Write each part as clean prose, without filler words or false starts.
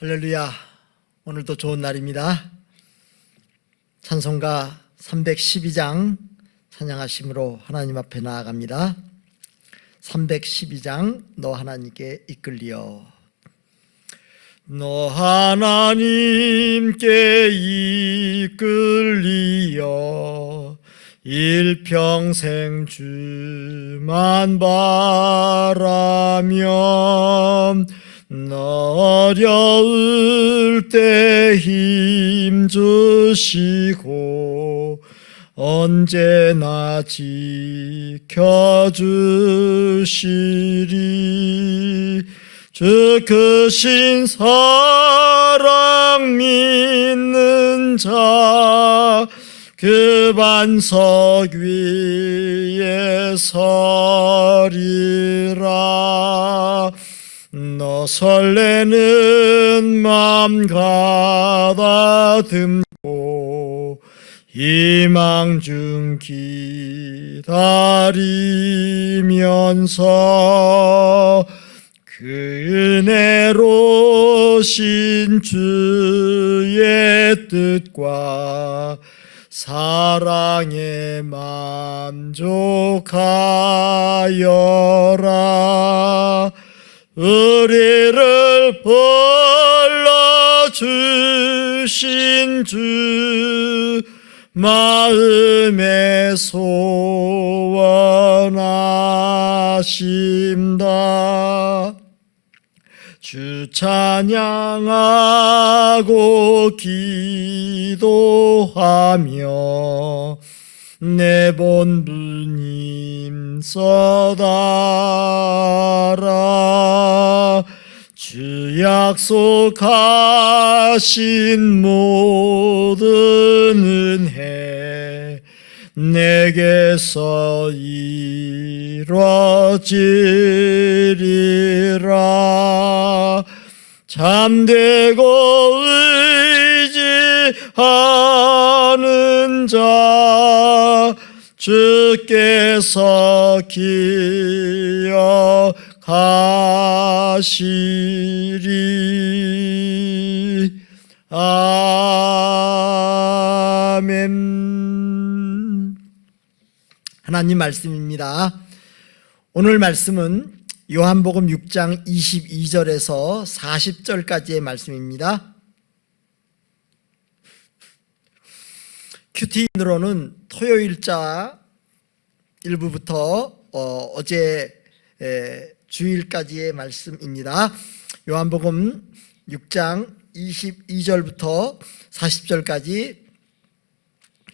할렐루야. 오늘도 좋은 날입니다. 찬송가 312장 찬양하심으로 하나님 앞에 나아갑니다. 312장 너 하나님께 이끌리어. 너 하나님께 이끌리어 일평생 주만 바라며 너 어려울 때 힘주시고 언제나 지켜주시리. 주 크신 사랑 믿는 자 그 반석 위에 서리라. 너 설레는 맘 가다듬고 희망 중 기다리면서 그 은혜로신 주의 뜻과 사랑에 만족하여라. 우리를 불러주신 주 마음에 소원하신다. 주 찬양하고 기도하며 내 본부님 써다라. 주 약속하신 모든 은혜 내게서 이루어지리라. 잠되고 의지하는 자 주께서 기억하시리. 아멘. 하나님 말씀입니다. 오늘 말씀은 요한복음 6장 22절에서 40절까지의 말씀입니다. 큐티인으로는 토요일자 일부부터 어제 주일까지의 말씀입니다. 요한복음 6장 22절부터 40절까지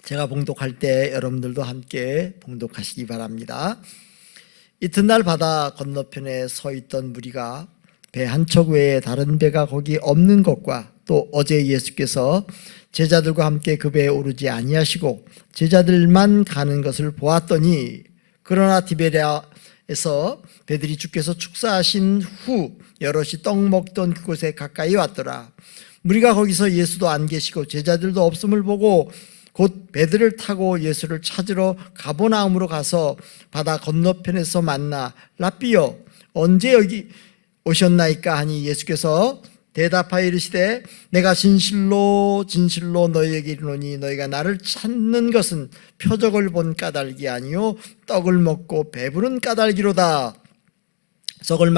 제가 봉독할 때 여러분들도 함께 봉독하시기 바랍니다. 이튿날 바다 건너편에 서 있던 무리가 배 한 척 외에 다른 배가 거기 없는 것과 또 어제 예수께서 제자들과 함께 그 배에 오르지 아니하시고 제자들만 가는 것을 보았더니, 그러나 디베랴에서 배들이 주께서 축사하신 후 여럿이 떡 먹던 그곳에 가까이 왔더라. 무리가 거기서 예수도 안 계시고 제자들도 없음을 보고 곧 배들을 타고 예수를 찾으러 가버나움으로 가서 바다 건너편에서 만나 랍비여 언제 여기 오셨나이까 하니, 예수께서 대답하여 이르시되 내가 진실로 진실로 너희에게 이르노니 너희가 나를 찾는 것은 표적을 본 까닭이 아니요 떡을 먹고 배부른 까닭이로다. 썩을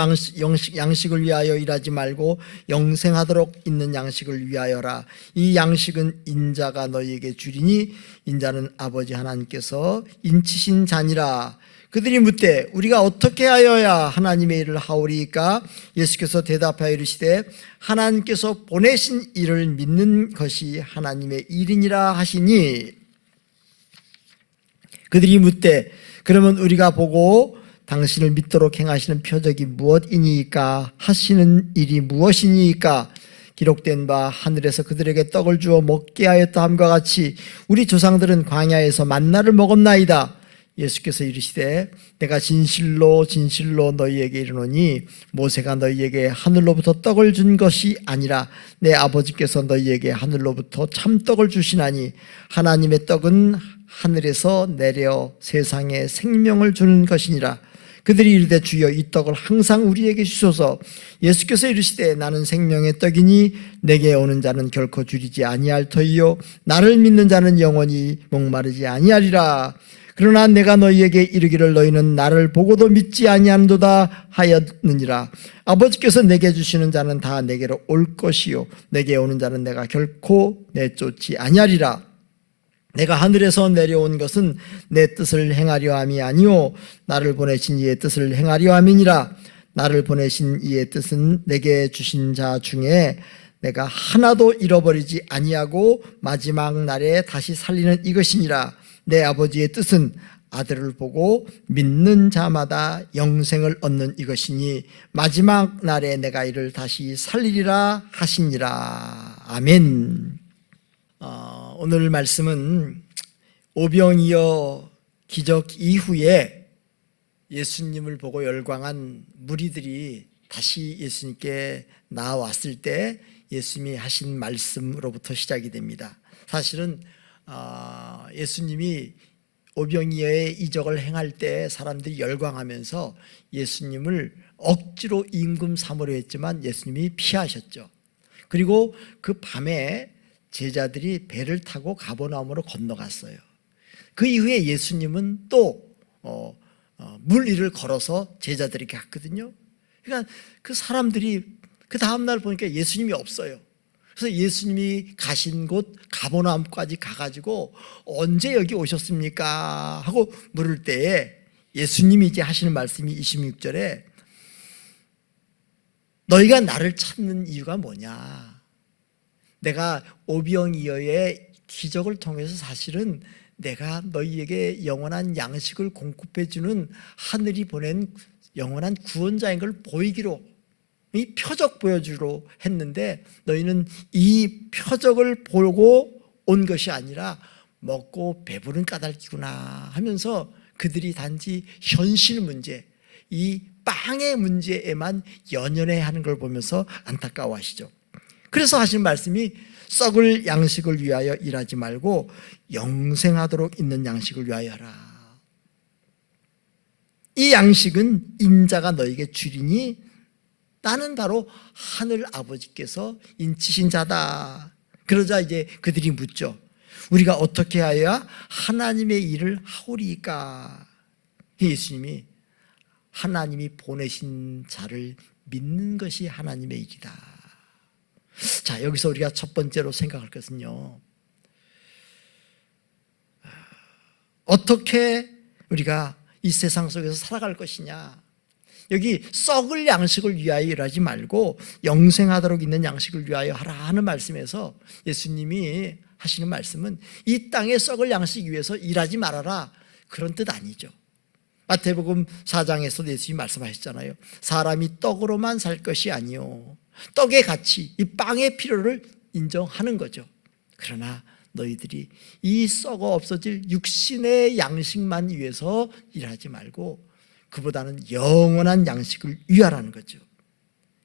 양식을 위하여 일하지 말고 영생하도록 있는 양식을 위하여라. 이 양식은 인자가 너희에게 주리니 인자는 아버지 하나님께서 인치신 자니라. 그들이 묻되 우리가 어떻게 하여야 하나님의 일을 하오리이까? 예수께서 대답하여 이르시되 하나님께서 보내신 일을 믿는 것이 하나님의 일이니라 하시니, 그들이 묻되 그러면 우리가 보고 당신을 믿도록 행하시는 표적이 무엇이니까? 하시는 일이 무엇이니까? 기록된 바 하늘에서 그들에게 떡을 주어 먹게 하였다 함과 같이 우리 조상들은 광야에서 만나를 먹었나이다. 예수께서 이르시되 내가 진실로 진실로 너희에게 이르노니 모세가 너희에게 하늘로부터 떡을 준 것이 아니라 내 아버지께서 너희에게 하늘로부터 참떡을 주시나니, 하나님의 떡은 하늘에서 내려 세상에 생명을 주는 것이니라. 그들이 이르되 주여 이 떡을 항상 우리에게 주소서. 예수께서 이르시되 나는 생명의 떡이니 내게 오는 자는 결코 줄이지 아니할 터이요 나를 믿는 자는 영원히 목마르지 아니하리라. 그러나 내가 너희에게 이르기를 너희는 나를 보고도 믿지 아니하는도다 하였느니라. 아버지께서 내게 주시는 자는 다 내게로 올 것이요 내게 오는 자는 내가 결코 내쫓지 아니하리라. 내가 하늘에서 내려온 것은 내 뜻을 행하려 함이 아니요 나를 보내신 이의 뜻을 행하려 함이니라. 나를 보내신 이의 뜻은 내게 주신 자 중에 내가 하나도 잃어버리지 아니하고 마지막 날에 다시 살리는 이것이니라. 내 아버지의 뜻은 아들을 보고 믿는 자마다 영생을 얻는 이것이니 마지막 날에 내가 이를 다시 살리리라 하시니라. 아멘. 오늘 말씀은 오병이어 기적 이후에 예수님을 보고 열광한 무리들이 다시 예수님께 나왔을 때 예수님이 하신 말씀으로부터 시작이 됩니다. 사실은 예수님이 오병이어의 이적을 행할 때 사람들이 열광하면서 예수님을 억지로 임금 삼으려 했지만 예수님이 피하셨죠. 그리고 그 밤에 제자들이 배를 타고 가버나움으로 건너갔어요. 그 이후에 예수님은 또 물 위를 걸어서 제자들에게 갔거든요. 그러니까 그 사람들이 그 다음날 보니까 예수님이 없어요. 그래서 예수님이 가신 곳 가버나움까지 가가지고 언제 여기 오셨습니까? 하고 물을 때에 예수님이 이제 하시는 말씀이 26절에 너희가 나를 찾는 이유가 뭐냐? 내가 오병이어의 기적을 통해서 사실은 내가 너희에게 영원한 양식을 공급해주는 하늘이 보낸 영원한 구원자인 걸 보이기로 이 표적 보여주기로 했는데 너희는 이 표적을 보고 온 것이 아니라 먹고 배부른 까닭이구나 하면서 그들이 단지 현실 문제, 이 빵의 문제에만 연연해 하는 걸 보면서 안타까워하시죠. 그래서 하신 말씀이 썩을 양식을 위하여 일하지 말고 영생하도록 있는 양식을 위하여 하라. 이 양식은 인자가 너에게 주리니 나는 바로 하늘 아버지께서 인치신 자다. 그러자 이제 그들이 묻죠. 우리가 어떻게 하여야 하나님의 일을 하오리까? 예수님이 하나님이 보내신 자를 믿는 것이 하나님의 일이다. 자, 여기서 우리가 첫 번째로 생각할 것은요, 어떻게 우리가 이 세상 속에서 살아갈 것이냐. 여기 썩을 양식을 위하여 일하지 말고 영생하도록 있는 양식을 위하여 하라 하는 말씀에서 예수님이 하시는 말씀은 이 땅에 썩을 양식 위해서 일하지 말아라 그런 뜻 아니죠. 마태복음 4장에서 예수님이 말씀하셨잖아요. 사람이 떡으로만 살 것이 아니요 떡의 가치, 이 빵의 필요를 인정하는 거죠. 그러나 너희들이 이 썩어 없어질 육신의 양식만 위해서 일하지 말고 그보다는 영원한 양식을 위하라는 거죠.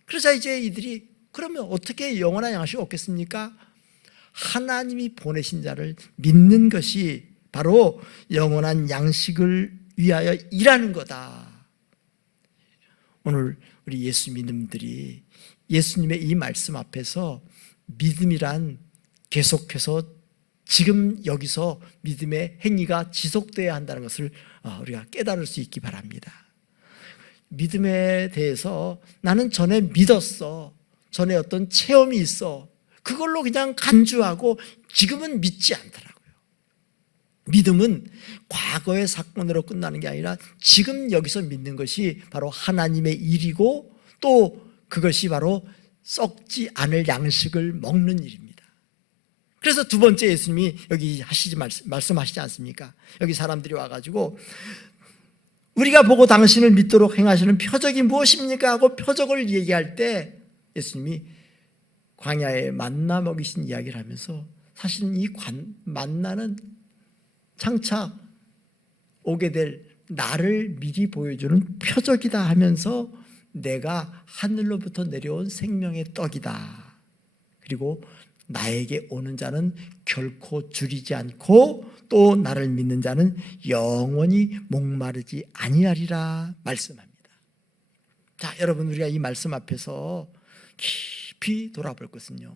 그러자 이제 이들이 그러면 어떻게 영원한 양식이 없겠습니까? 하나님이 보내신 자를 믿는 것이 바로 영원한 양식을 위하여 일하는 거다. 오늘 우리 예수 믿는 분들이 예수님의 이 말씀 앞에서 믿음이란 계속해서 지금 여기서 믿음의 행위가 지속돼야 한다는 것을 우리가 깨달을 수 있기 바랍니다. 믿음에 대해서 나는 전에 믿었어, 전에 어떤 체험이 있어, 그걸로 그냥 간주하고 지금은 믿지 않더라고요. 믿음은 과거의 사건으로 끝나는 게 아니라 지금 여기서 믿는 것이 바로 하나님의 일이고 또 그것이 바로 썩지 않을 양식을 먹는 일입니다. 그래서 두 번째 예수님이 여기 말씀하시지 않습니까? 여기 사람들이 와가지고 우리가 보고 당신을 믿도록 행하시는 표적이 무엇입니까? 하고 표적을 얘기할 때 예수님이 광야에 만나 먹이신 이야기를 하면서 사실은 이 만나는 장차 오게 될 나를 미리 보여주는 표적이다 하면서 내가 하늘로부터 내려온 생명의 떡이다. 그리고 나에게 오는 자는 결코 줄이지 않고 또 나를 믿는 자는 영원히 목마르지 아니하리라 말씀합니다. 자, 여러분, 우리가 이 말씀 앞에서 깊이 돌아볼 것은요,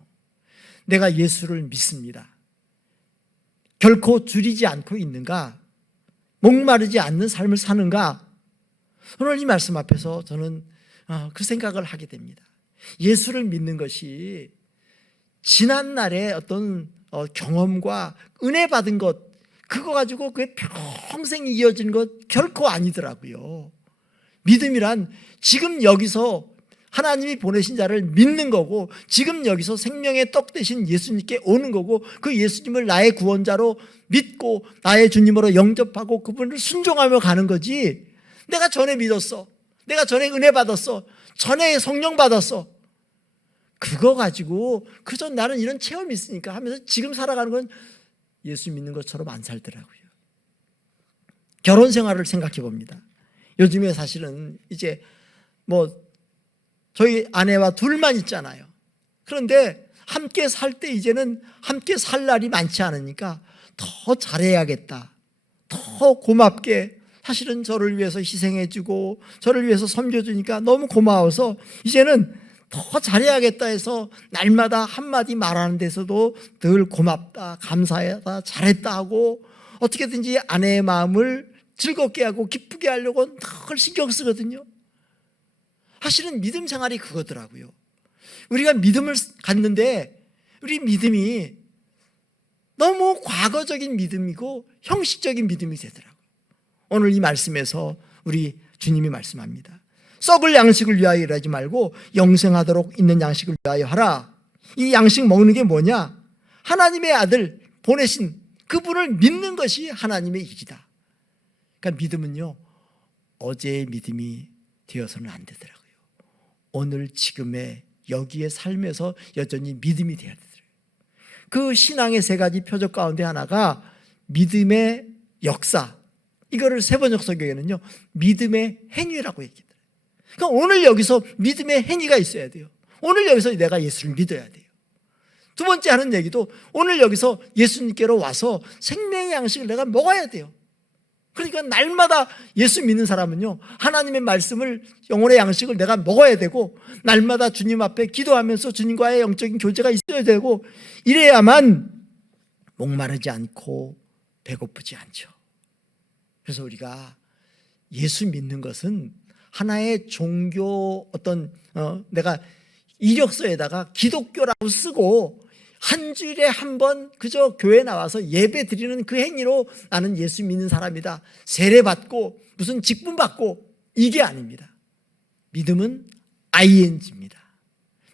내가 예수를 믿습니다. 결코 줄이지 않고 있는가? 목마르지 않는 삶을 사는가? 오늘 이 말씀 앞에서 저는 그 생각을 하게 됩니다. 예수를 믿는 것이 지난날의 어떤 경험과 은혜 받은 것, 그거 가지고 그게 평생 이어진 것 결코 아니더라고요. 믿음이란 지금 여기서 하나님이 보내신 자를 믿는 거고, 지금 여기서 생명의 떡 대신 예수님께 오는 거고, 그 예수님을 나의 구원자로 믿고 나의 주님으로 영접하고 그분을 순종하며 가는 거지, 내가 전에 믿었어, 내가 전에 은혜 받았어, 전에 성령 받았어, 그거 가지고 그저 나는 이런 체험이 있으니까 하면서 지금 살아가는 건 예수 믿는 것처럼 안 살더라고요. 결혼 생활을 생각해 봅니다. 요즘에 사실은 이제 저희 아내와 둘만 있잖아요. 그런데 함께 살 때 이제는 함께 살 날이 많지 않으니까 더 잘해야겠다, 더 고맙게, 사실은 저를 위해서 희생해주고 저를 위해서 섬겨주니까 너무 고마워서 이제는 더 잘해야겠다 해서 날마다 한마디 말하는 데서도 늘 고맙다, 감사하다, 잘했다 하고 어떻게든지 아내의 마음을 즐겁게 하고 기쁘게 하려고 늘 신경 쓰거든요. 사실은 믿음 생활이 그거더라고요. 우리가 믿음을 갖는데 우리 믿음이 너무 과거적인 믿음이고 형식적인 믿음이 되더라고요. 오늘 이 말씀에서 우리 주님이 말씀합니다. 썩을 양식을 위하여 일하지 말고 영생하도록 있는 양식을 위하여 하라. 이 양식 먹는 게 뭐냐? 하나님의 아들 보내신 그분을 믿는 것이 하나님의 일이다. 그러니까 믿음은요, 어제의 믿음이 되어서는 안 되더라고요. 오늘 지금의 여기의 삶에서 여전히 믿음이 되어야 되더라고요. 그 신앙의 세 가지 표적 가운데 하나가 믿음의 역사, 이거를 세번역 성경에는요 믿음의 행위라고 얘기해요. 그러니까 오늘 여기서 믿음의 행위가 있어야 돼요. 오늘 여기서 내가 예수를 믿어야 돼요. 두 번째 하는 얘기도 오늘 여기서 예수님께로 와서 생명의 양식을 내가 먹어야 돼요. 그러니까 날마다 예수 믿는 사람은요, 하나님의 말씀을, 영혼의 양식을 내가 먹어야 되고, 날마다 주님 앞에 기도하면서 주님과의 영적인 교제가 있어야 되고, 이래야만 목마르지 않고 배고프지 않죠. 그래서 우리가 예수 믿는 것은 하나의 종교 내가 이력서에다가 기독교라고 쓰고 한 주일에 한 번 그저 교회 나와서 예배 드리는 그 행위로 나는 예수 믿는 사람이다, 세례 받고 무슨 직분 받고, 이게 아닙니다. 믿음은 ing입니다.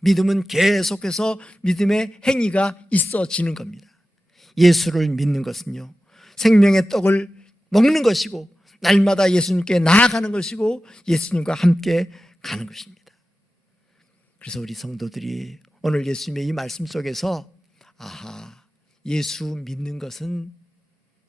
믿음은 계속해서 믿음의 행위가 있어지는 겁니다. 예수를 믿는 것은요, 생명의 떡을 먹는 것이고 날마다 예수님께 나아가는 것이고 예수님과 함께 가는 것입니다. 그래서 우리 성도들이 오늘 예수님의 이 말씀 속에서 예수 믿는 것은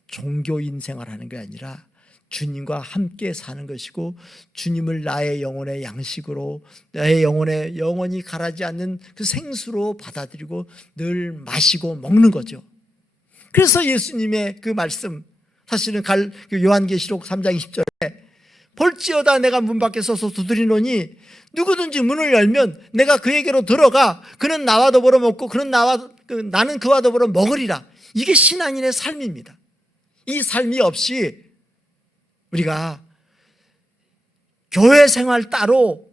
종교인 생활하는 게 아니라 주님과 함께 사는 것이고, 주님을 나의 영혼의 양식으로, 나의 영혼에 영원히 가라지 않는 그 생수로 받아들이고 늘 마시고 먹는 거죠. 그래서 예수님의 그 말씀, 사실은 요한계시록 3장 20절에 볼지어다 내가 문 밖에 서서 두드리노니 누구든지 문을 열면 내가 그에게로 들어가 그는 나와 더불어 먹고 나는 그와 더불어 먹으리라. 이게 신앙인의 삶입니다. 이 삶이 없이 우리가 교회 생활 따로,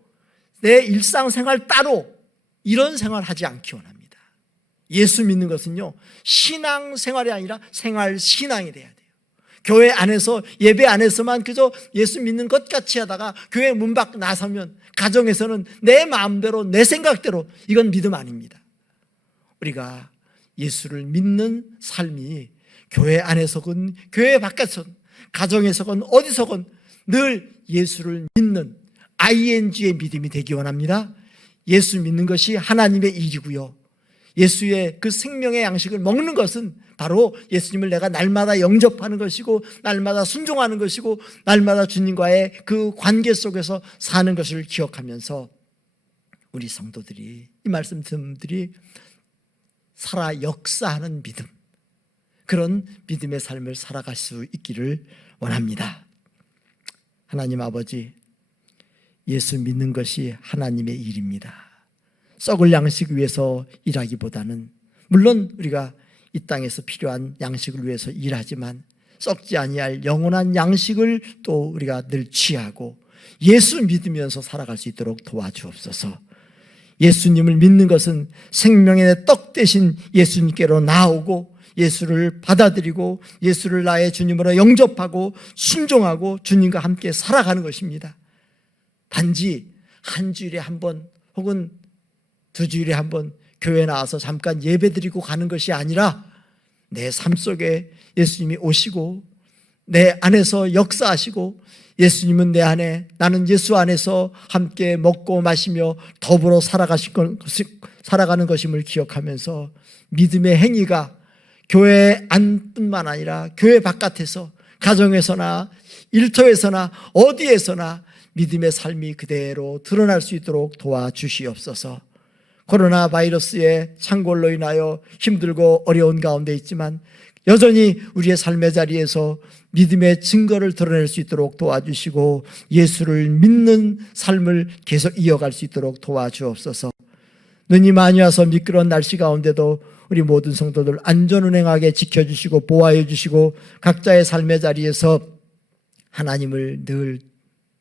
내 일상생활 따로 이런 생활 하지 않기 원합니다. 예수 믿는 것은요, 신앙생활이 아니라 생활신앙이 돼야 돼요. 교회 안에서, 예배 안에서만 그저 예수 믿는 것 같이 하다가 교회 문 밖 나서면 가정에서는 내 마음대로 내 생각대로, 이건 믿음 아닙니다. 우리가 예수를 믿는 삶이 교회 안에서건 교회 밖에서건 가정에서건 어디서건 늘 예수를 믿는 ing의 믿음이 되기 원합니다. 예수 믿는 것이 하나님의 일이고요, 예수의 그 생명의 양식을 먹는 것은 바로 예수님을 내가 날마다 영접하는 것이고 날마다 순종하는 것이고 날마다 주님과의 그 관계 속에서 사는 것을 기억하면서 우리 성도들이, 이 말씀들이 살아 역사하는 믿음, 그런 믿음의 삶을 살아갈 수 있기를 원합니다. 하나님 아버지, 예수 믿는 것이 하나님의 일입니다. 썩을 양식 위해서 일하기보다는, 물론 우리가 이 땅에서 필요한 양식을 위해서 일하지만 썩지 아니할 영원한 양식을 또 우리가 늘 취하고 예수 믿으면서 살아갈 수 있도록 도와주옵소서. 예수님을 믿는 것은 생명의 떡 대신 예수님께로 나오고 예수를 받아들이고 예수를 나의 주님으로 영접하고 순종하고 주님과 함께 살아가는 것입니다. 단지 한 주일에 한 번 혹은 두 주일에 한 번 교회 나와서 잠깐 예배드리고 가는 것이 아니라 내 삶 속에 예수님이 오시고 내 안에서 역사하시고 예수님은 내 안에, 나는 예수 안에서 함께 먹고 마시며 더불어 살아가는 것임을 기억하면서 믿음의 행위가 교회 안뿐만 아니라 교회 바깥에서, 가정에서나 일터에서나 어디에서나 믿음의 삶이 그대로 드러날 수 있도록 도와주시옵소서. 코로나 바이러스의 창궐로 인하여 힘들고 어려운 가운데 있지만 여전히 우리의 삶의 자리에서 믿음의 증거를 드러낼 수 있도록 도와주시고 예수를 믿는 삶을 계속 이어갈 수 있도록 도와주옵소서. 눈이 많이 와서 미끄러운 날씨 가운데도 우리 모든 성도들 안전운행하게 지켜주시고 보호하여 주시고 각자의 삶의 자리에서 하나님을 늘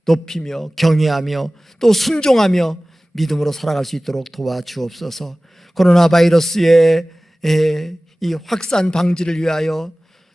높이며 경외하며 또 순종하며 믿음으로 살아갈 수 있도록 도와주옵소서. 코로나 바이러스의 이 확산 방지를 위하여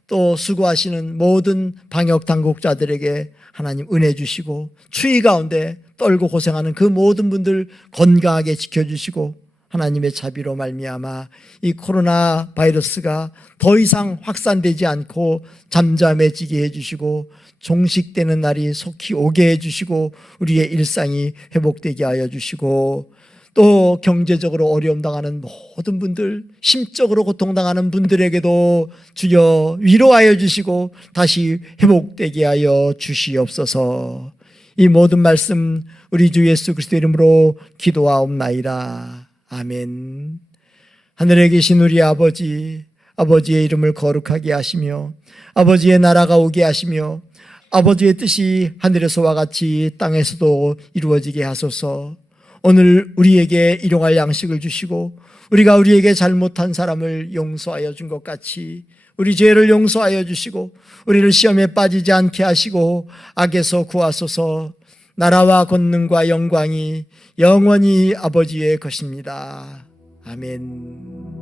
또 수고하시는 모든 방역 당국자들에게 하나님 은혜 주시고 추위 가운데 떨고 고생하는 그 모든 분들 건강하게 지켜주시고 하나님의 자비로 말미암아 이 코로나 바이러스가 더 이상 확산되지 않고 잠잠해지게 해주시고 종식되는 날이 속히 오게 해주시고 우리의 일상이 회복되게 하여 주시고 또 경제적으로 어려움 당하는 모든 분들, 심적으로 고통당하는 분들에게도 주여 위로하여 주시고 다시 회복되게 하여 주시옵소서. 이 모든 말씀 우리 주 예수 그리스도 이름으로 기도하옵나이다. 아멘. 하늘에 계신 우리 아버지, 아버지의 이름을 거룩하게 하시며 아버지의 나라가 오게 하시며 아버지의 뜻이 하늘에서와 같이 땅에서도 이루어지게 하소서. 오늘 우리에게 일용할 양식을 주시고 우리가 우리에게 잘못한 사람을 용서하여 준 것 같이 우리 죄를 용서하여 주시고 우리를 시험에 빠지지 않게 하시고 악에서 구하소서. 나라와 권능과 영광이 영원히 아버지의 것입니다. 아멘.